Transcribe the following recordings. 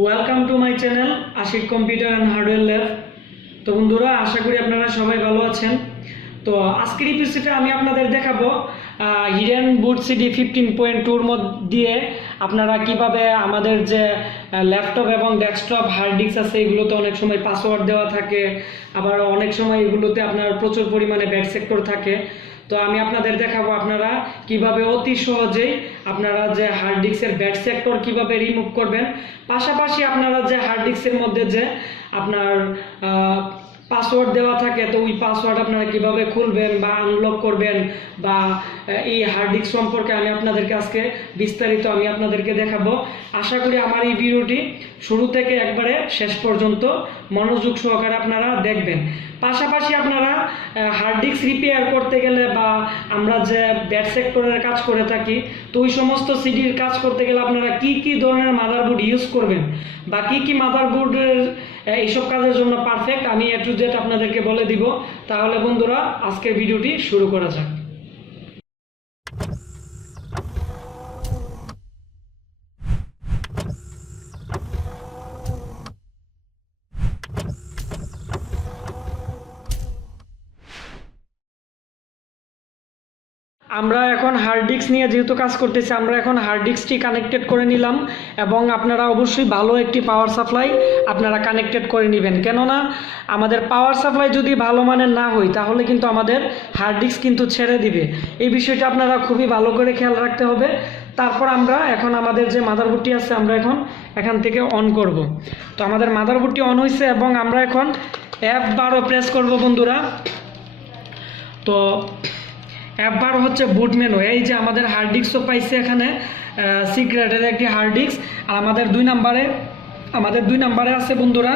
Welcome to my channel Ashik computer and hardware lab. তো বন্ধুরা, আশা করি আপনারা সবাই ভালো আছেন। তো আজকের এপিসোডে আমি আপনাদের দেখাবো হিডেন বুট সিডি 15.2 মধ্যে দিয়ে আপনারা কিভাবে আমাদের যে ল্যাপটপ এবং ডেস্কটপ হার্ড ডিস্ক আছে এগুলোতে অনেক সময় পাসওয়ার্ড দেওয়া থাকে, আবার অনেক সময় এগুলোতে আপনার প্রচুর পরিমাণে ব্যাড সেক্টর থাকে। তো আমি আপনাদের দেখাবো আপনারা কিভাবে অতি সহজেই আপনারা যে হার্ড ডিস্কের ব্যাড সেক্টর কিভাবে রিমুভ করবেন, পাশাপাশি আপনারা যে হার্ড ডিস্কের মধ্যে যে আপনার পাসওয়ার্ড দেওয়া থাকে তো ওই পাসওয়ার্ড আপনারা কিভাবে খুলবেন বা আনলক করবেন বা এই হার্ড ডিস্ক সম্পর্কে আমি আপনাদেরকে আজকে বিস্তারিত আমি আপনাদেরকে দেখাবো। আশা করি আমার এই ভিডিওটি শুরু থেকে একবারে শেষ পর্যন্ত মনোযোগ সহকারে আপনারা দেখবেন। পাশাপাশি আপনারা হার্ড ডিস্ক রিপেয়ার করতে গেলে বা আমরা যে ব্যাড সেক্টরের কাজ করে থাকি তো ওই সমস্ত সিডির কাজ করতে গেলে আপনারা কি কি ধরনের মাদারবোর্ড ইউজ করবেন বা কি কি মাদারবোর্ডের এইসব কাজের জন্য পারফেক্ট আমি এ টু জেড আপনাদেরকে বলে দিব। তাহলে বন্ধুরা, আজকের ভিডিওটি শুরু করা যাক। আমরা এখন হার্ড ডিস্ক নিয়ে যেহেতু কাজ করতেছি, আমরা এখন হার্ড ডিস্কটি কানেক্টেড করে নিলাম এবং আপনারা অবশ্যই ভালো একটি পাওয়ার সাপ্লাই আপনারা কানেক্টেড করে নেবেন। কেননা আমাদের পাওয়ার সাপ্লাই যদি ভালো মানের না হয় তাহলে কিন্তু আমাদের হার্ড ডিস্ক কিন্তু ছেড়ে দিবে। এই বিষয়টা আপনারা খুবই ভালো করে খেয়াল রাখতে হবে। তারপর আমরা এখন আমাদের যে মাদারবোর্ডটি আছে আমরা এখন এখান থেকে অন করব। তো আমাদের মাদারবোর্ডটি অন হয়েছে এবং আমরা এখন F12 প্রেস করব বন্ধুরা। তো F12 হচ্ছে বুট মেনু। এই যে আমাদের হার্ড ডিস্কও পাইছে এখানে সিক্রেটের একটি হার্ড ডিস্ক। আর আমাদের দুই নাম্বারে আছে বন্ধুরা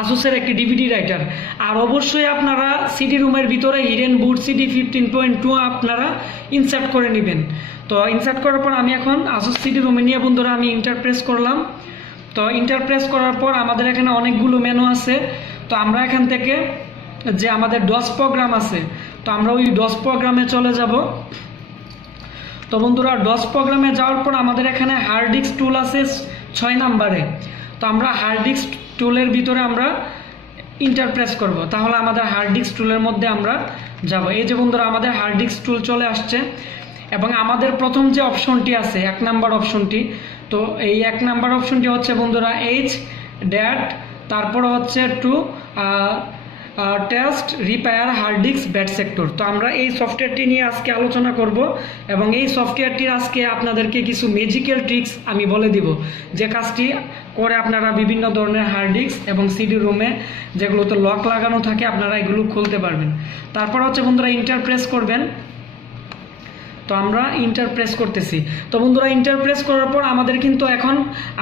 আসুসের একটি ডিভিডি রাইটার। আর অবশ্যই আপনারা সিডি রুমের ভিতরে হিডেন বুট সিডি 15.2 আপনারা ইনসার্ট করে নেবেন। তো ইনসার্ট করার পর আমি এখন আসুস সিডি রুমে নিয়ে বন্ধুরা আমি ইন্টারপ্রেস করলাম। তো ইন্টারপ্রেস করার পর আমাদের এখানে অনেকগুলো মেনু আছে। তো আমরা এখান থেকে যে আমাদের ডস প্রোগ্রাম আছে তো আমরা ওই ডস প্রোগ্রামে চলে যাব। তো বন্ধুরা, ডস প্রোগ্রামে যাওয়ার পর আমাদের এখানে হার্ড ডিস্ক টুল আছে 6 নাম্বারে। তো আমরা হার্ড ডিস্ক টুলের ভিতরে আমরা ইন্টারপ্রেস করব, তাহলে আমাদের হার্ড ডিস্ক টুলের মধ্যে আমরা যাব। এই যে বন্ধুরা, আমাদের হার্ড ডিস্ক টুল চলে আসছে এবং আমাদের প্রথম যে অপশনটি আছে 1 নাম্বার অপশনটি, তো এই 1 নাম্বার অপশনটি হচ্ছে বন্ধুরা এইচ ড্যাট তারপর হচ্ছে to test repair hard disk bad sector. তো আমরা এই সফটওয়্যারটি নিয়ে আজকে আলোচনা করব এবং এই সফটওয়্যারটির আজকে আপনাদেরকে কিছু ম্যাজিক্যাল ট্রিক্স আমি বলে দিব, যে কাজটি করে আপনারা বিভিন্ন ধরনের হার্ড ডিস্ক এবং সিডি রুমে যেগুলোতে লক লাগানো থাকে আপনারা এগুলো খুলতে পারবেন। তারপর হচ্ছে বন্ধুরা ইন্টারপ্রেস করবেন। তো আমরা ইন্টারপ্রেস করতেছি। তো বন্ধুরা, ইন্টারপ্রেস করার পর আমাদের কিন্তু এখন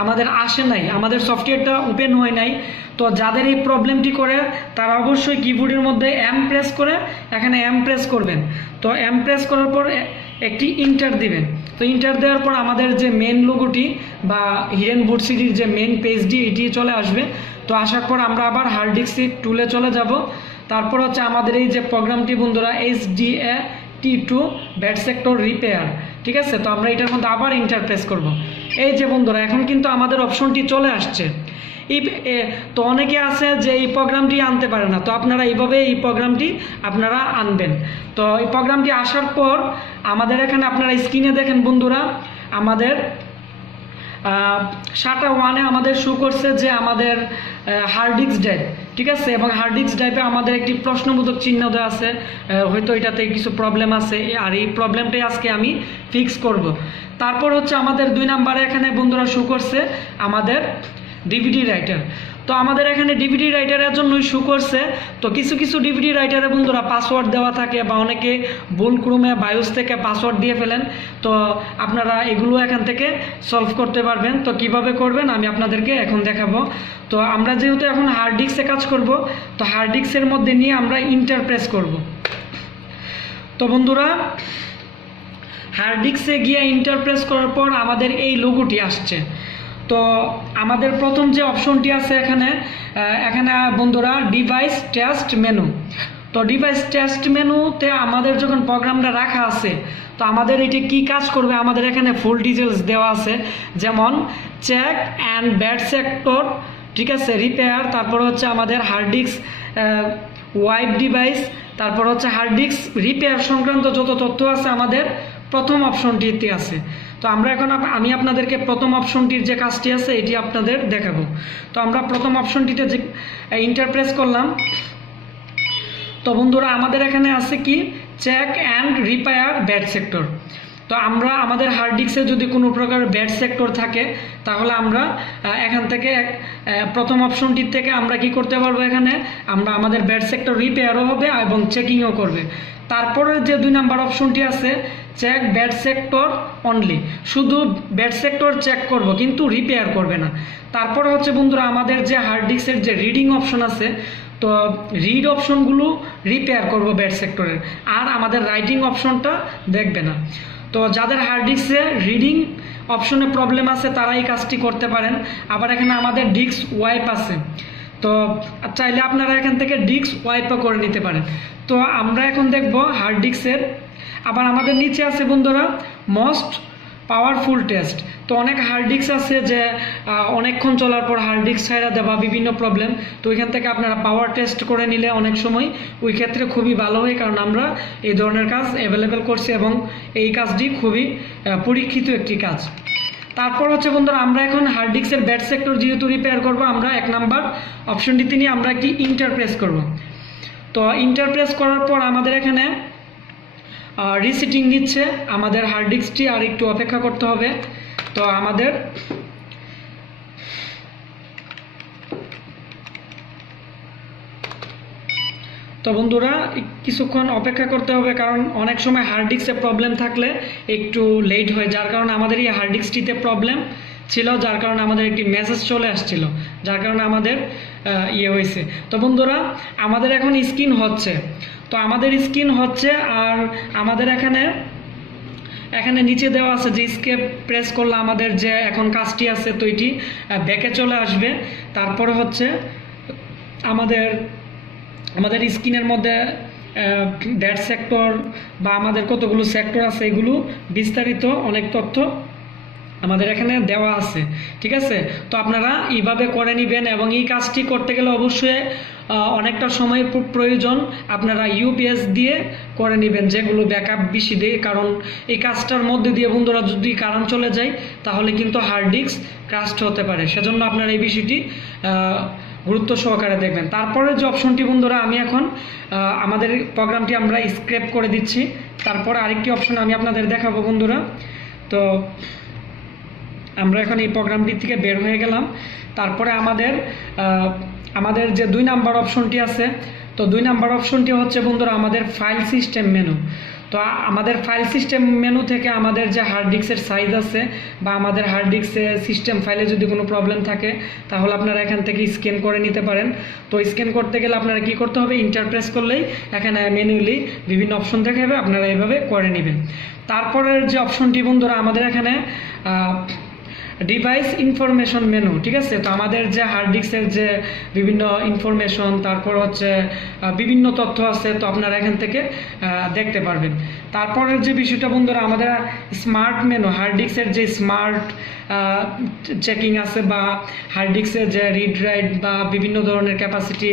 আমাদের আসে নাই, আমাদের সফটওয়্যারটা ওপেন হয় নাই। তো যাদের এই প্রবলেমটি করে তারা অবশ্যই কিবোর্ডের মধ্যে এম প্রেস করে এখানে এম প্রেস করবেন। তো এম প্রেস করার পর একটি ইন্টার দিবেন। তো ইন্টার দেওয়ার পর আমাদের যে মেন লোগোটি বা হিডেন বুট সিডির যে মেন পেজটি এটি চলে আসবে। তো আসার পর আমরা আবার হার্ড ডিস্ক টুলে চলে যাব। তারপর হচ্ছে আমাদের এই যে প্রোগ্রামটি বন্ধুরা HDAT2 ব্যাড সেক্টর রিপেয়ার, ঠিক আছে। তো আমরা এটার মধ্যে আবার ইন্টারপ্রেস করব। এই যে বন্ধুরা, এখন কিন্তু আমাদের অপশনটি চলে আসছে। তো অনেকে আছে যে এই প্রোগ্রামটি আনতে পারে না, তো আপনারা এইভাবে এই প্রোগ্রামটি আপনারা আনবেন। তো এই প্রোগ্রামটি আসার পর আমাদের এখানে আপনারা স্ক্রিনে দেখেন বন্ধুরা, আমাদের শাটা 1-এ আমাদের শো করছে যে আমাদের হার্ড ডিস্ক ড্রাইভ, ঠিক আছে। এবং হার্ড ডিস্ক ড্রাইভে আমাদের একটি প্রশ্নবোধক চিহ্ন দেওয়া আছে, হয়তো এটাতে কিছু প্রবলেম আছে আর এই প্রবলেমটাই আজকে আমি ফিক্স করব। তারপর হচ্ছে আমাদের 2 নাম্বারে এখানে বন্ধুরা শো করছে আমাদের ডিভিডি রাইটার। তো আমাদের এখানে ডিভিডি রাইটারের জন্যই শো করছে। তো কিছু ডিভিডি রাইটারে বন্ধুরা পাসওয়ার্ড দেওয়া থাকে বা অনেকে ভুল ক্রমে বায়োস থেকে পাসওয়ার্ড দিয়ে ফেলেন। তো আপনারা এগুলো এখান থেকে সলভ করতে পারবেন। তো কিভাবে করবেন আমি আপনাদেরকে এখন দেখাবো। তো আমরা যেহেতু এখন হার্ড ডিস্কে কাজ করব, তো হার্ড ডিস্কের মধ্যে নিয়ে আমরা ইন্টারপ্রেস করব। তো বন্ধুরা, হার্ড ডিস্কে গিয়ে ইন্টারপ্রেস করার পর আমাদের এই লোগোটি আসছে। তো আমাদের প্রথম যে অপশনটি আছে এখানে বন্ধুরা ডিভাইস টেস্ট মেনু। তো তো ডিভাইস টেস্ট মেনুতে আমাদের যখন প্রোগ্রামটা রাখা আছে, তো আমাদের এটি কি কাজ করবে আমাদের এখানে ফুল ডিটেলস দেওয়া আছে, যেমন চেক অ্যান্ড ব্যাড সেক্টর, ঠিক আছে, রিপেয়ার, তারপর হচ্ছে আমাদের হার্ড ডিস্ক ওয়াইপ ডিভাইস, তারপর হচ্ছে হার্ড ডিস্ক রিপেয়ার সংক্রান্ত যত তথ্য আছে আমাদের প্রথম অপশনটিতে আছে। তো আমরা এখন আমি আপনাদেরকে প্রথম অপশনটির যে কাজটি আছে এটি আপনাদের দেখাবো। তো আমরা প্রথম অপশনটিতে যে ইন্টারপ্রেস করলাম, তো বন্ধুরা আমাদের এখানে আছে কি check and repair bad sector. তো আমরা আমাদের হার্ড ডিস্কে যদি কোনো প্রকার ব্যাড সেক্টর থাকে তাহলে আমরা এখান থেকে প্রথম অপশনটির থেকে আমরা কি করতে পারবো, এখানে আমরা আমাদের ব্যাড সেক্টর রিপেয়ারও হবে এবং চেকিংও করবে। তারপরে যে 2 নাম্বার অপশনটি আছে চেক ব্যাড সেক্টর অনলি, শুধু ব্যাড সেক্টর চেক করব কিন্তু রিপেয়ার করবে না। তারপরে হচ্ছে বন্ধুরা আমাদের যে হার্ড ডিস্কের যে রিডিং অপশন আছে, তো রিড অপশনগুলো রিপেয়ার করব ব্যাড সেক্টরের, আর আমাদের রাইটিং অপশনটা দেখবে না। তো যাদের হার্ড ডিস্কে রিডিং অপশনে প্রবলেম আছে তারা এই কাজটি করতে পারেন। আবার এখানে আমাদের ডিস্ক ওয়াইপ আছে, তো চাইলে আপনারা এখান থেকে ডিস্ক ওয়াইপও করে নিতে পারেন। তো আমরা এখন দেখব হার্ড ডিস্কের, আবার আমাদের নিচে আছে বন্ধুরা মোস্ট পাওয়ারফুল টেস্ট। তো অনেক হার্ড ডিস্ক আছে যে অনেকক্ষণ চলার পর হার্ড ডিস্ক ছাইড়া দেওয়া বিভিন্ন প্রবলেম, তো ওইখান থেকে আপনারা পাওয়ার টেস্ট করে নিলে অনেক সময় ওই ক্ষেত্রে খুবই ভালো হয়, কারণ আমরা এই ধরনের কাজ অ্যাভেলেবেল করছি এবং এই কাজটি খুবই পরীক্ষিত একটি কাজ। তারপর হচ্ছে বন্ধুরা আমরা এখন হার্ড ডিস্কের ব্যাড সেক্টর যেহেতু রিপেয়ার করব, আমরা 1 নাম্বার অপশনটিতে নিয়ে আমরা একটি ইন্টারপ্রেস করব। তো ইন্টারপ্রেস করার পর আমাদের এখানে রিসেটিং নিচ্ছে, আমাদের হার্ড ডিস্কটি আর একটু অপেক্ষা করতে হবে। তো আমাদের তো বন্ধুরা কিছুক্ষণ অপেক্ষা করতে হবে, কারণ অনেক সময় হার্ড ডিস্কে প্রবলেম থাকলে একটু লেট হয়, যার কারণে আমাদের এই হার্ড ডিস্কটিতে প্রবলেম ছিল, যার কারণে আমাদের একটি মেসেজ চলে আসছিল, যার কারণে আমাদের হয়েছে। তো বন্ধুরা আমাদের এখন স্ক্রিন হচ্ছে, তো আমাদের স্ক্রিন হচ্ছে, আর আমাদের এখানে নিচে দেওয়া আছে যে স্কেপ প্রেস করলে আমাদের যে এখন কাজটি আছে তো এটি ব্যাকে চলে আসবে। তারপরে হচ্ছে আমাদের স্ক্রিনের মধ্যে ব্যাড সেক্টর বা আমাদের কতগুলো সেক্টর আছে এগুলো বিস্তারিত অনেক তথ্য আমাদের এখানে দেওয়া আছে, ঠিক আছে। তো আপনারা এইভাবে করে নেবেন, এবং এই কাজটি করতে গেলে অবশ্যই অনেকটা সময় প্রয়োজন, আপনারা ইউপিএস দিয়ে করে নেবেন যেগুলো ব্যাকআপ বেশি দেয়, কারণ এই কাজটার মধ্যে দিয়ে বন্ধুরা যদি কারেন্ট চলে যায় তাহলে কিন্তু হার্ড ডিস্ক ক্রাস্ট হতে পারে, সেজন্য আপনারা এই বিষয়টি গুরুত্ব সহকারে দেখবেন। তারপরে যে অপশনটি বন্ধুরা আমি এখন আমাদের প্রোগ্রামটি আমরা স্ক্র্যাপ করে দিচ্ছি। তারপর আরেকটি অপশন আমি আপনাদের দেখাবো বন্ধুরা। তো আমরা এখন এই প্রোগ্রামটি থেকে বের হয়ে গেলাম। তারপরে আমাদের যে 2 নাম্বার অপশনটি আছে, তো 2 নাম্বার অপশনটি হচ্ছে বন্ধুরা আমাদের ফাইল সিস্টেম মেনু। তো আমাদের ফাইল সিস্টেম মেনু থেকে আমাদের যে হার্ড ডিস্কের সাইজ আছে বা আমাদের হার্ড ডিস্কে সিস্টেম ফাইলে যদি কোনো প্রবলেম থাকে তাহলে আপনারা এখান থেকে স্ক্যান করে নিতে পারেন। তো স্ক্যান করতে গেলে আপনারা কি করতে হবে, ইন্টারপ্রেস করলেই এখানে ম্যানুয়ালি বিভিন্ন অপশন দেখাবে, আপনারা এইভাবে করে নেবেন। তারপরের যে অপশনটি বন্ধুরা আমাদের এখানে ডিভাইস ইনফরমেশন মেনু, ঠিক আছে। তো আমাদের যে হার্ড ডিস্কের যে বিভিন্ন ইনফরমেশন, তারপর হচ্ছে বিভিন্ন তথ্য আছে, তো আপনারা এখান থেকে দেখতে পারবেন। তারপরের যে বিষয়টা বন্ধুরা আমাদের স্মার্ট মেনু, হার্ড ডিস্কের যে স্মার্ট চেকিং আছে বা হার্ড ডিস্কের যে রিড রাইট বা বিভিন্ন ধরনের ক্যাপাসিটি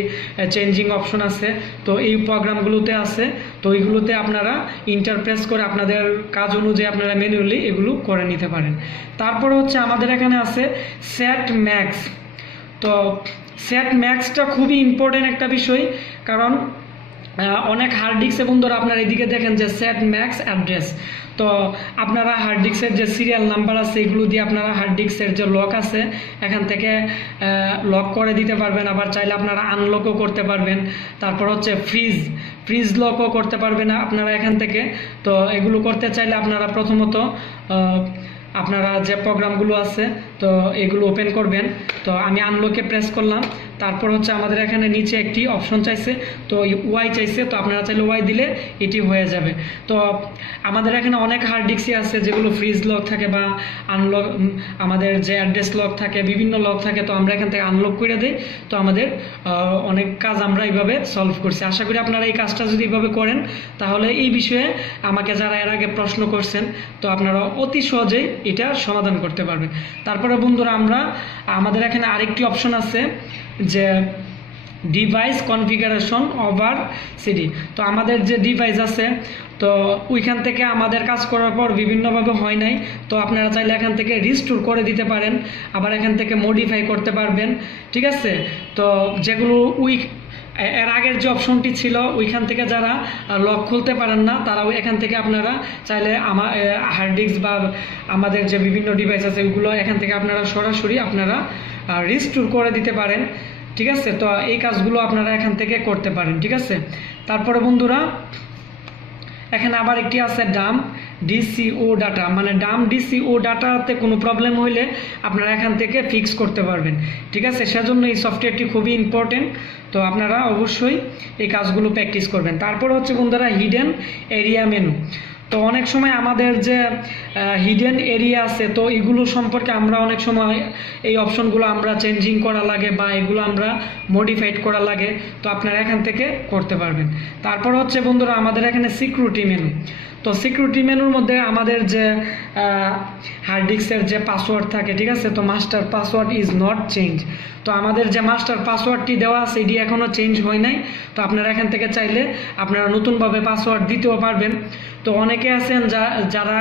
চেঞ্জিং অপশন আছে, তো এই প্রোগ্রামগুলোতে আছে। তো এইগুলোতে আপনারা ইন্টারপ্রেস করে আপনাদের কাজ অনুযায়ী আপনারা ম্যানুয়ালি এগুলো করে নিতে পারেন। তারপর হচ্ছে আমাদের এখানে আছে সেট ম্যাক্স। তো সেট ম্যাক্সটা খুবই ইম্পর্টেন্ট একটা বিষয়, কারণ অনেক হার্ড ডিস্কে বন্ধুরা আপনারা এদিকে দেখেন যে সেট ম্যাক্স অ্যাড্রেস। তো আপনারা হার্ড ডিস্কের যে সিরিয়াল নাম্বার আছে এগুলো দিয়ে আপনারা হার্ড ডিস্কের যে লক আছে এখান থেকে লক করে দিতে পারবেন, আবার চাইলে আপনারা আনলকও করতে পারবেন। তারপর হচ্ছে ফ্রিজ লকও করতে পারবেন আপনারা এখান থেকে। তো এগুলো করতে চাইলে আপনারা প্রথমত আপনারা যে প্রোগ্রামগুলো আছে তো এগুলো ওপেন করবেন। তো আমি আনলকে প্রেস করলাম, তারপর হচ্ছে আমাদের এখানে নিচে একটি অপশন চাইছে, তো ওয়াই চাইছে, তো আপনারা চাইলে ওয়াই দিলে এটি হয়ে যাবে। তো আমাদের এখানে অনেক হার্ড ডিস্কই আছে যেগুলো ফ্রিজ লক থাকে বা আনলক, আমাদের যে অ্যাড্রেস লক থাকে, বিভিন্ন লক থাকে, তো আমরা এখান থেকে আনলক করে দিই। তো আমাদের অনেক কাজ আমরা এইভাবে সলভ করছি। আশা করি আপনারা এই কাজটা যদি এইভাবে করেন তাহলে এই বিষয়ে আমাকে যারা এর আগে প্রশ্ন করছেন, তো আপনারা অতি সহজেই এটা সমাধান করতে পারবেন। তারপরে বন্ধুরা আমাদের এখানে আরেকটি অপশন আছে যে ডিভাইস কনফিগারেশন ওভার সিডি। তো আমাদের যে ডিভাইস আছে, তো ওইখান থেকে আমাদের কাজ করার পর বিভিন্নভাবে হয় নাই, তো আপনারা চাইলে এখান থেকে রিস্টোর করে দিতে পারেন, আবার এখান থেকে মডিফাই করতে পারবেন, ঠিক আছে। তো যেগুলো এর আগের যে অপশনটি ছিল ওইখান থেকে যারা লক খুলতে পারেন না, তারাও এখান থেকে আপনারা চাইলে হার্ড ডিস্ক বা আমাদের যে বিভিন্ন ডিভাইস আছে ওইগুলো এখান থেকে আপনারা সরাসরি আপনারা রিস্টোর করে দিতে পারেন, ঠিক আছে। তো এই কাজগুলো আপনারা এখান থেকে করতে পারেন, ঠিক আছে। তারপরে বন্ধুরা এখানে আবার একটি আছে ডাম্প ডিসিও ডাটা, মানে ডাম্প ডিসিও ডাটাতে কোনো প্রবলেম হইলে আপনারা এখান থেকে ফিক্স করতে পারবেন, ঠিক আছে। সেজন্য এই সফটওয়্যারটি খুবই ইম্পর্টেন্ট, তো আপনারা অবশ্যই এই কাজগুলো প্র্যাকটিস করবেন। তারপর হচ্ছে বন্ধুরা হিডেন এরিয়া মেনু। তো অনেক সময় আমাদের যে হিডেন এরিয়া আছে, তো এগুলো সম্পর্কে আমরা অনেক সময় এই অপশনগুলো আমরা চেঞ্জিং করা লাগে বা এগুলো আমরা মডিফাইড করা লাগে, তো আপনারা এখান থেকে করতে পারবেন। তারপর হচ্ছে বন্ধুরা আমাদের এখানে সিকিউরিটি মেনু। তো সিকিউরিটি মেনুর মধ্যে আমাদের যে হার্ড ডিস্কের যে পাসওয়ার্ড থাকে, ঠিক আছে, তো master password is not change. তো আমাদের যে মাস্টার পাসওয়ার্ডটি দেওয়া আছে এটি এখনও চেঞ্জ হয় নাই, তো আপনারা এখান থেকে চাইলে আপনারা নতুনভাবে পাসওয়ার্ড দিতেও পারবেন। তো অনেকে আছেন যারা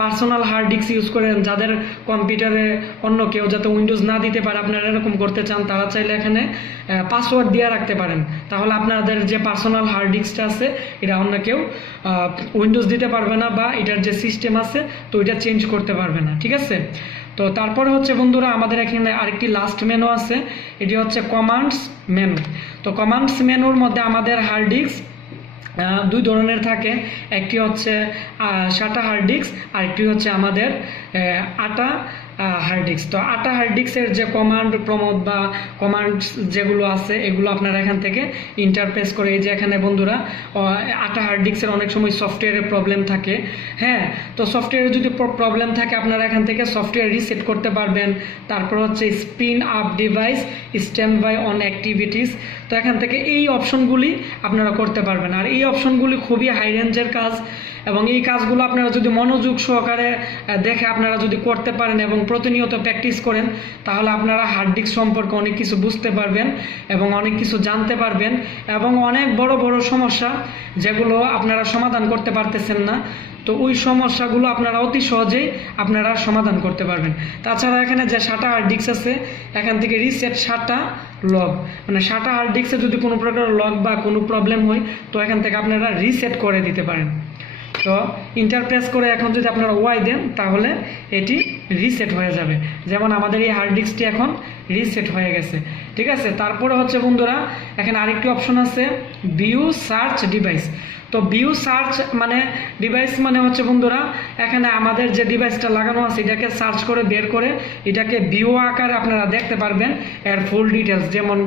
পার্সোনাল হার্ড ডিস্ক ইউজ করেন, যাদের কম্পিউটারে অন্য কেউ যাতে উইন্ডোজ না দিতে পারে, আপনারা এরকম করতে চান, তারা চাইলে এখানে পাসওয়ার্ড দিয়ে রাখতে পারেন। তাহলে আপনাদের যে পার্সোনাল হার্ড ডিস্কটা আছে এটা অন্য কেউ উইন্ডোজ দিতে পারবে না, বা এটার যে সিস্টেম আছে তো এটা চেঞ্জ করতে পারবে না, ঠিক আছে। তো তারপরে হচ্ছে বন্ধুরা আমাদের এখানে আরেকটি লাস্ট মেনু আছে, এটি হচ্ছে কমান্ডস মেনু। তো কমান্ডস মেনুর মধ্যে আমাদের হার্ড ডিস্ক দুই ধরনের থাকে, একটি হচ্ছে SATA হার্ড ডিস্ক, আরেকটি হচ্ছে আমাদের ATA হার্ড ডিস্ক। তো ATA হার্ড ডিস্কের যে কমান্ড প্রমোদ বা কমান্ডস যেগুলো আছে এগুলো আপনারা এখান থেকে ইন্টারফেস করে, এই যে এখানে বন্ধুরা ATA হার্ড ডিস্কের অনেক সময় সফটওয়্যারের প্রবলেম থাকে, হ্যাঁ, তো সফটওয়্যারে যদি প্রবলেম থাকে আপনারা এখান থেকে সফটওয়্যার রিসেট করতে পারবেন। তারপর হচ্ছে spin up device standby on activities. তো এখান থেকে এই অপশনগুলি আপনারা করতে পারবেন, আর এই অপশনগুলি খুবই হাই রেঞ্জের কাজ, এবং এই কাজগুলো আপনারা যদি মনোযোগ সহকারে দেখে আপনারা যদি করতে পারেন এবং প্রতিনিয়ত প্র্যাকটিস করেন, তাহলে আপনারা হার্ড ডিস্ক সম্পর্কে অনেক কিছু বুঝতে পারবেন এবং অনেক কিছু জানতে পারবেন, এবং অনেক বড় বড় সমস্যা যেগুলো আপনারা সমাধান করতে পারতেছেন না, তো ওই সমস্যাগুলো আপনারা অতি সহজেই আপনারা সমাধান করতে পারবেন। তাছাড়া এখানে যে SATA হার্ড ডিস্ক আছে এখান থেকে রিসেট SATA লগ, মানে SATA হার্ড ডিস্কে যদি কোনো প্রকার লগ বা কোনো প্রবলেম হয় তো এখান থেকে আপনারা রিসেট করে দিতে পারেন। তো ইন্টারপ্রেস করে এখন যদি আপনারা ওয়াই দেন তাহলে এটি রিসেট হয়ে যাবে, যেমন আমাদের এই হার্ড ডিস্কটি এখন রিসেট হয়ে গেছে, ঠিক আছে। তারপরে হচ্ছে বন্ধুরা এখানে আরেকটি অপশন আছে ভিউ সার্চ ডিভাইস। তো ভিউ সার্চ মানে ডিভাইস মানে হচ্ছে বন্ধুরা এখানে আমাদের যে ডিভাইসটা লাগানো আছে এটাকে সার্চ করে বের করে এটাকে ভিউ আকারে আপনারা দেখতে পারবেন এর ফুল ডিটেলস, যেমন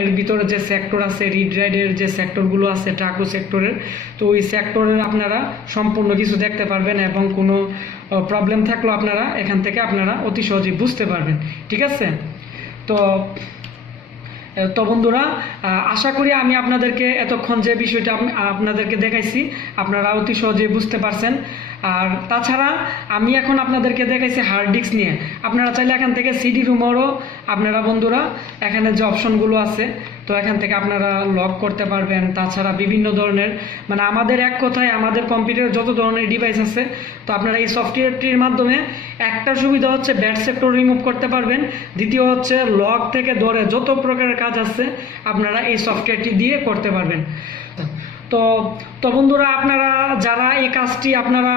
এর ভিতরে যে সেক্টর আছে, রিড রাইডের যে সেক্টরগুলো আছে ট্রাকো সেক্টরের, তো ওই সেক্টরের আপনারা সম্পূর্ণ কিছু দেখতে পারবেন, এবং কোনো প্রবলেম থাকলেও আপনারা এখান থেকে আপনারা অতি সহজেই বুঝতে পারবেন, ঠিক আছে। তো বন্ধুরা আশা করি আমি আপনাদেরকে এতক্ষণ যে বিষয়টা আপনাদেরকে দেখাইছি আপনারা অতি সহজেই বুঝতে পারছেন। আর তাছাড়া আমি এখন আপনাদেরকে দেখাইছি হার্ড ডিস্ক নিয়ে, আপনারা চাইলে এখান থেকে সিডি রুমেরও আপনারা বন্ধুরা এখানে যে অপশনগুলো আছে তো এখান থেকে আপনারা লক করতে পারবেন। তাছাড়া বিভিন্ন ধরনের মানে আমাদের এক কথায় আমাদের কম্পিউটারে যত ধরনের ডিভাইস আছে তো আপনারা এই সফটওয়্যারটির মাধ্যমে একটা সুবিধা হচ্ছে ব্যাড সেক্টর রিমুভ করতে পারবেন, দ্বিতীয় হচ্ছে লক থেকে ধরে যত প্রকারের কাজ আছে আপনারা এই সফটওয়্যারটি দিয়ে করতে পারবেন। তো বন্ধুরা আপনারা যারা এই কাজটি আপনারা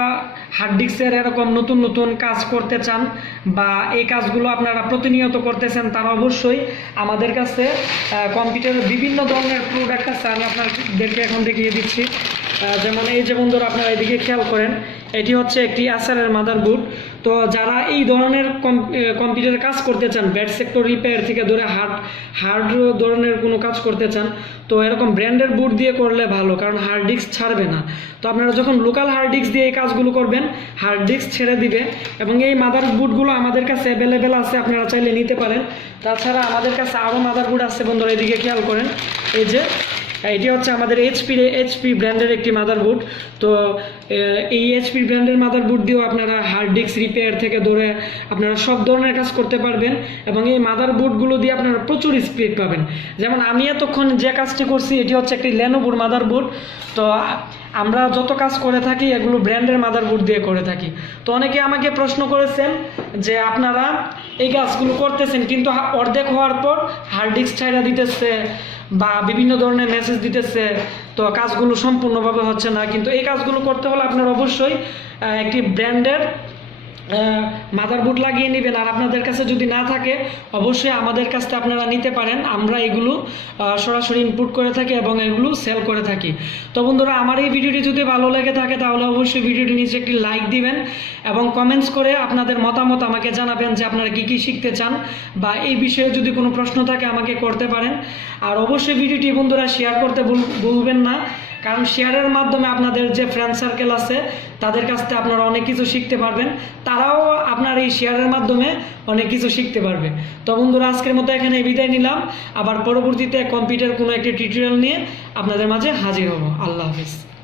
হার্ড ডিস্কের এরকম নতুন নতুন কাজ করতে চান বা এই কাজগুলো আপনারা প্রতিনিয়ত করতেছেন তারা অবশ্যই আমাদের কাছে কম্পিউটারের বিভিন্ন ধরনের প্রোডাক্ট আছে, আমি আপনাদেরকে এখন দেখিয়ে দিচ্ছি। যেমন এই যে বন্ধুরা আপনারা এদিকে খেয়াল করেন, এটি হচ্ছে একটি এসারের মাদারবোর্ড। তো যারা এই ধরনের কম্পিউটারে কাজ করতে চান, ব্যাড সেক্টর রিপেয়ার থেকে ধরে হার্ড ধরনের কোনো কাজ করতে চান, তো এরকম ব্র্যান্ডের বুট দিয়ে করলে ভালো, কারণ হার্ড ডিস্ক ছাড়বে না। তো আপনারা যখন লোকাল হার্ড ডিস্ক দিয়ে এই কাজগুলো করবেন, হার্ড ডিস্ক ছেড়ে দিবে। এবং এই মাদার বুটগুলো আমাদের কাছে অ্যাভেলেবেল আছে, আপনারা চাইলে নিতে পারেন। তাছাড়া আমাদের কাছে আরও মাদার বুট আছে বন্ধুরা, এদিকে খেয়াল করেন। এই যে এটি হচ্ছে আমাদের এইচপি ব্র্যান্ডের একটি মাদারবোর্ড। তো এই এইচপি ব্র্যান্ডের মাদারবোর্ড দিয়েও আপনারা হার্ড ডিস্ক রিপেয়ার থেকে ধরে আপনারা সব ধরনের কাজ করতে পারবেন। এবং এই মাদারবোর্ডগুলো দিয়ে আপনারা প্রচুর স্পিড পাবেন। যেমন আমি এতক্ষণ যে কাজটি করছি, এটি হচ্ছে একটি লেনোভোর মাদারবোর্ড। তো আমরা যত কাজ করে থাকি এগুলো ব্র্যান্ডের মাদারবোর্ড দিয়ে করে থাকি। তো অনেকে আমাকে প্রশ্ন করেছেন যে আপনারা এই কাজগুলো করতেছেন কিন্তু অর্ধেক হওয়ার পর হার্ড ডিস্ক ছাইড়া দিতেছে বা বিভিন্ন ধরনের মেসেজ দিতেছে, তো কাজগুলো সম্পূর্ণভাবে হচ্ছে না। কিন্তু এই কাজগুলো করতে হলে আপনারা অবশ্যই একটি ব্র্যান্ডের মাদারবোর্ড লাগিয়ে নেবেন। আর আপনাদের কাছে যদি না থাকে অবশ্যই আমাদের কাছ থেকে আপনারা নিতে পারেন। আমরা এগুলো সরাসরি ইনপুট করে থাকি এবং এগুলো সেল করে থাকি। তো বন্ধুরা, আমার এই ভিডিওটি যদি ভালো লেগে থাকে তাহলে অবশ্যই ভিডিওটি নিচে একটি লাইক দিবেন এবং কমেন্টস করে আপনাদের মতামত আমাকে জানাবেন যে আপনারা কী কী শিখতে চান, বা এই বিষয়ে যদি কোনো প্রশ্ন থাকে আমাকে করতে পারেন। আর অবশ্যই ভিডিওটি বন্ধুরা শেয়ার করতে ভুলবেন না, কারণ শেয়ারের মাধ্যমে আপনাদের যে ফ্রেন্ড সার্কেল আছে তাদের কাছ থেকে আপনারা অনেক কিছু শিখতে পারবেন, তারাও আপনার এই শেয়ারের মাধ্যমে অনেক কিছু শিখতে পারবে। তো বন্ধুরা, আজকের মতো এখানে বিদায় নিলাম। আবার পরবর্তীতে কম্পিউটার কোনো একটি টিউটোরিয়াল নিয়ে আপনাদের মাঝে হাজির হব। আল্লাহ হাফিজ।